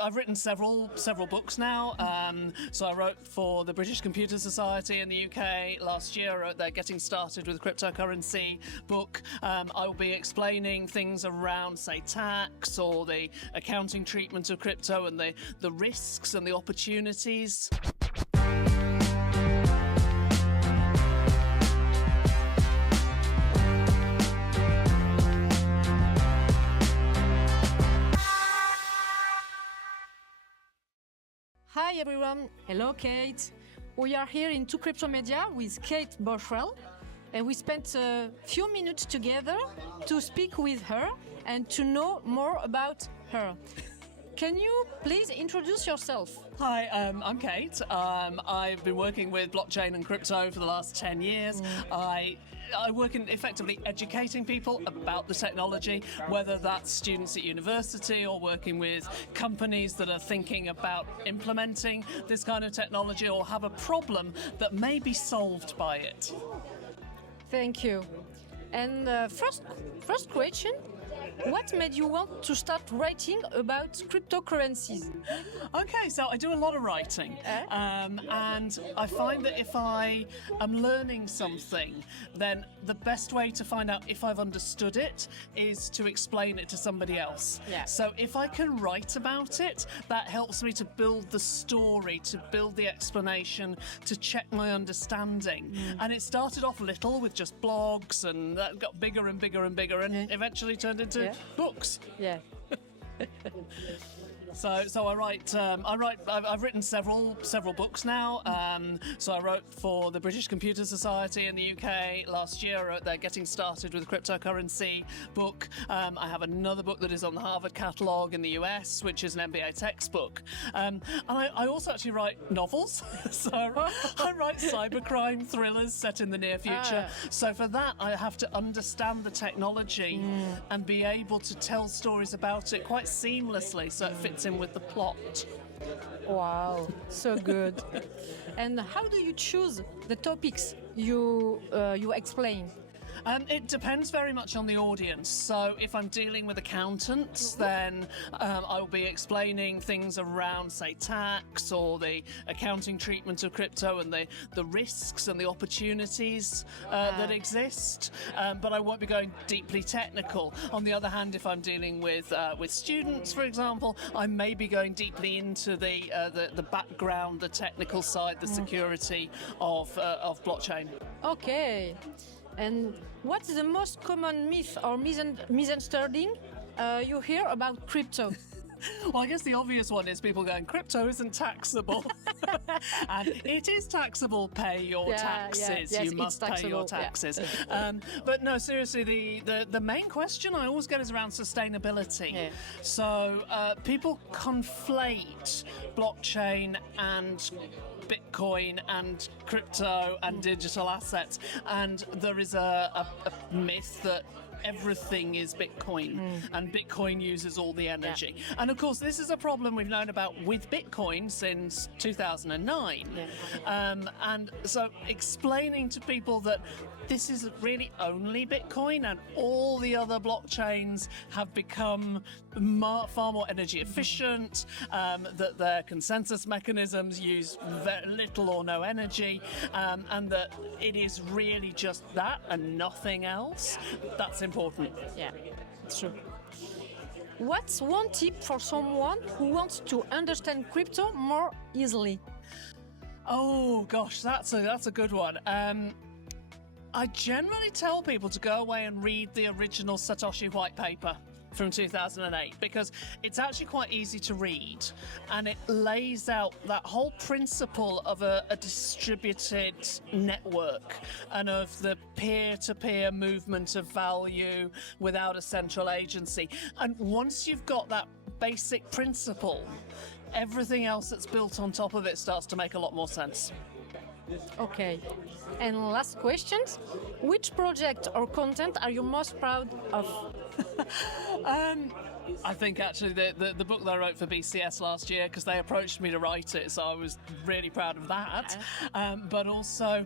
I've written several books now. So I wrote for the British Computer Society in the UK last year. I wrote their Getting Started with Cryptocurrency book. I will be explaining things around, say, tax or the accounting treatment of crypto and the risks and the opportunities. Hi everyone, hello Kate. We are here in Two Crypto Media with Kate Baucherel, and we spent a few minutes together to speak with her and to know more about her. Can you please introduce yourself? Hi, I'm Kate. I've been working with blockchain and crypto for the last 10 years. I work in effectively educating people about the technology, whether that's students at university or working with companies that are thinking about implementing this kind of technology or have a problem that may be solved by it. Thank you. And first question, what made you want to start writing about cryptocurrencies? Okay, so I do a lot of writing, and I find that if I am learning something, then the best way to find out if I've understood it is to explain it to somebody else. Yeah. So if I can write about it, that helps me to build the story, to build the explanation, to check my understanding. And it started off little with just blogs, and that got bigger and bigger and bigger, and eventually turned into books. Yeah. So I write. I've written several books now. So I wrote for the British Computer Society in the UK last year. I wrote their Getting Started with Cryptocurrency book. I have another book that is on the Harvard catalogue in the US, which is an MBA textbook. And I also actually write novels. So I write cybercrime thrillers set in the near future. So for that, I have to understand the technology and be able to tell stories about it quite seamlessly, so it fits in with the plot. Wow, so good. And how do you choose the topics you explain? It depends very much on the audience. So if I'm dealing with accountants, then I will be explaining things around, say, tax or the accounting treatment of crypto and the risks and the opportunities that exist. But I won't be going deeply technical. On the other hand, if I'm dealing with students, for example, I may be going deeply into the background, the technical side, the security of blockchain. Okay. And what's the most common myth or misunderstanding you hear about crypto? Well, I guess the obvious one is people going, crypto isn't taxable. And it is taxable. Pay your taxes. Yes, you must pay your taxes. Yeah. But no, seriously, the main question I always get is around sustainability. Yeah. So people conflate blockchain and Bitcoin and crypto and digital assets, and there is a myth that everything is Bitcoin and Bitcoin uses all the energy. And of course, this is a problem we've known about with Bitcoin since 2009. And so explaining to people that this is really only Bitcoin and all the other blockchains have become far more energy efficient, that their consensus mechanisms use very little or no energy, and that it is really just that and nothing else. That's important. Yeah, it's true. What's one tip for someone who wants to understand crypto more easily? Oh gosh, that's a good one. I generally tell people to go away and read the original Satoshi white paper from 2008, because it's actually quite easy to read, and it lays out that whole principle of a distributed network and of the peer-to-peer movement of value without a central agency. And once you've got that basic principle, everything else that's built on top of it starts to make a lot more sense. Okay. And last question, which project or content are you most proud of? I think actually the book that I wrote for BCS last year, because they approached me to write it, so I was really proud of that. But also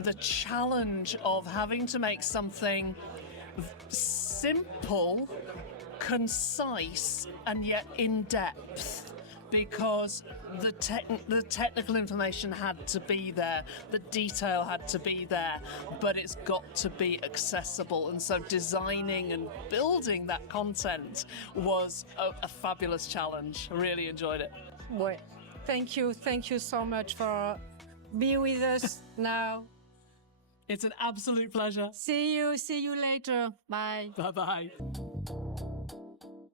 the challenge of having to make something simple, concise, and yet in depth. because the technical information had to be there, the detail had to be there, but it's got to be accessible. And so designing and building that content was a fabulous challenge. I really enjoyed it. Well, thank you so much for being with us now. It's an absolute pleasure. See you later. Bye. Bye-bye.